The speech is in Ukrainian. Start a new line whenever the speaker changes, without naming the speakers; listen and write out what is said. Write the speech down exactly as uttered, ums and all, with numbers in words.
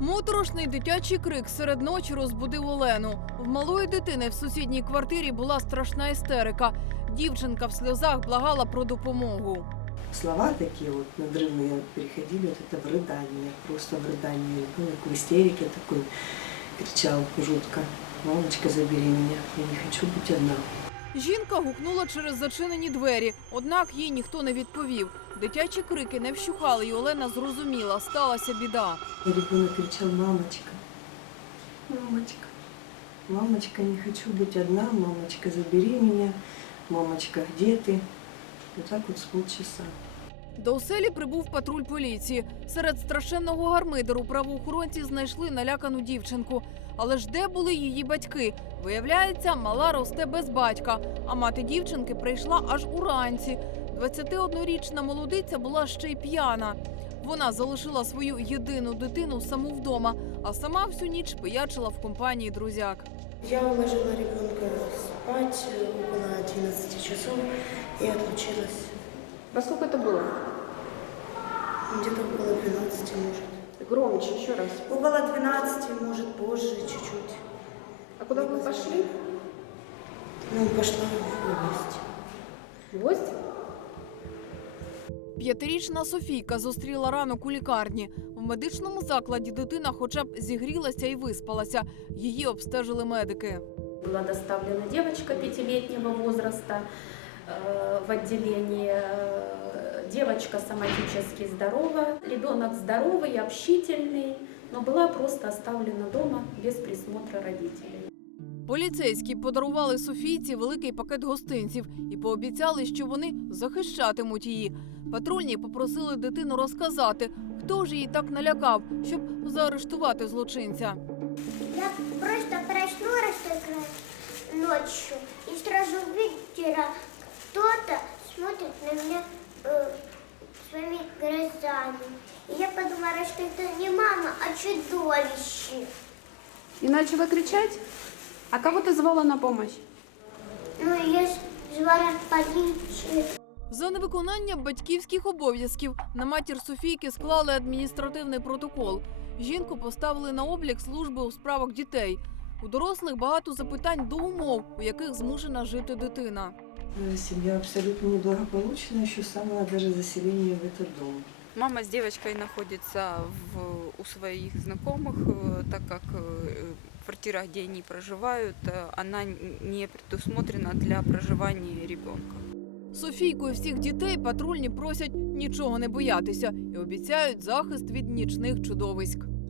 Моторошний дитячий крик серед ночі розбудив Олену. В малої дитини в сусідній квартирі була страшна істерика. Дівчинка в сльозах благала про допомогу.
Слова такие вот надрывные переходили вот это в рыдание, просто в рыдание. Ребенок в истерике такой кричал жутко: «Мамочка, забери меня, я не хочу быть одна».
Жінка гукнула через зачинені двері, однак їй ніхто не відповів. Дитячі крики не вщухали, і Олена зрозуміла – сталася біда.
И ребенок кричал: «Мамочка, мамочка, мамочка, не хочу быть одна, мамочка, забери меня, мамочка, где ты?» Вот так вот с полчаса.
До оселі прибув патруль поліції. Серед страшенного гармидеру правоохоронці знайшли налякану дівчинку. Але ж де були її батьки? Виявляється, мала росте без батька, а мати дівчинки прийшла аж уранці. двадцятиоднорічна молодиця була ще й п'яна. Вона залишила свою єдину дитину саму вдома, а сама всю ніч пиячила в компанії друзяк.
Я уложила ребенка спать около одиннадцати часов и отлучилась.
Во сколько это было?
Где-то около двенадцати, может.
Громче, еще раз.
Около двенадцати, может, позже чуть-чуть.
А куда вы пошли?
Ну, пошла в гости.
В гости?
П'ятирічна Софійка зустріла ранок у лікарні. В медичному закладі дитина хоча б зігрілася і виспалася. Її обстежили медики.
Была доставлена девочка пятилетнего возраста э, в отделение. Девочка соматически здорова, ребенок здоровый, общительный, но была просто оставлена дома без присмотра родителей.
Поліцейські подарували Софійці великий пакет гостинців і пообіцяли, що вони захищатимуть її. Патрульні попросили дитину розказати, хто ж її так налякав, щоб заарештувати злочинця.
Я просто проснулась ночью и сразу увидела, кто-то смотрит на меня э, своими глазами. И я подумала, что это не мама, а чудовище.
И начала кричать? А кого ты звала на помощь?
Ну, я звала полицию.
За невиконання батьківських обов'язків на матір Софійки склали адміністративний протокол. Жінку поставили на облік служби у справах дітей. У дорослих багато запитань до умов, у яких змушена жити дитина.
Семья абсолютно неблагополучная, еще с самого даже заселения в этот дом.
Мама с девочкой находится в, у своих знакомых, э, так как э, квартира, где они проживают, э, она не предусмотрена для проживания ребенка.
Софійку і всіх дітей патрульні просять нічого не боятися і обіцяють захист від нічних чудовиськ.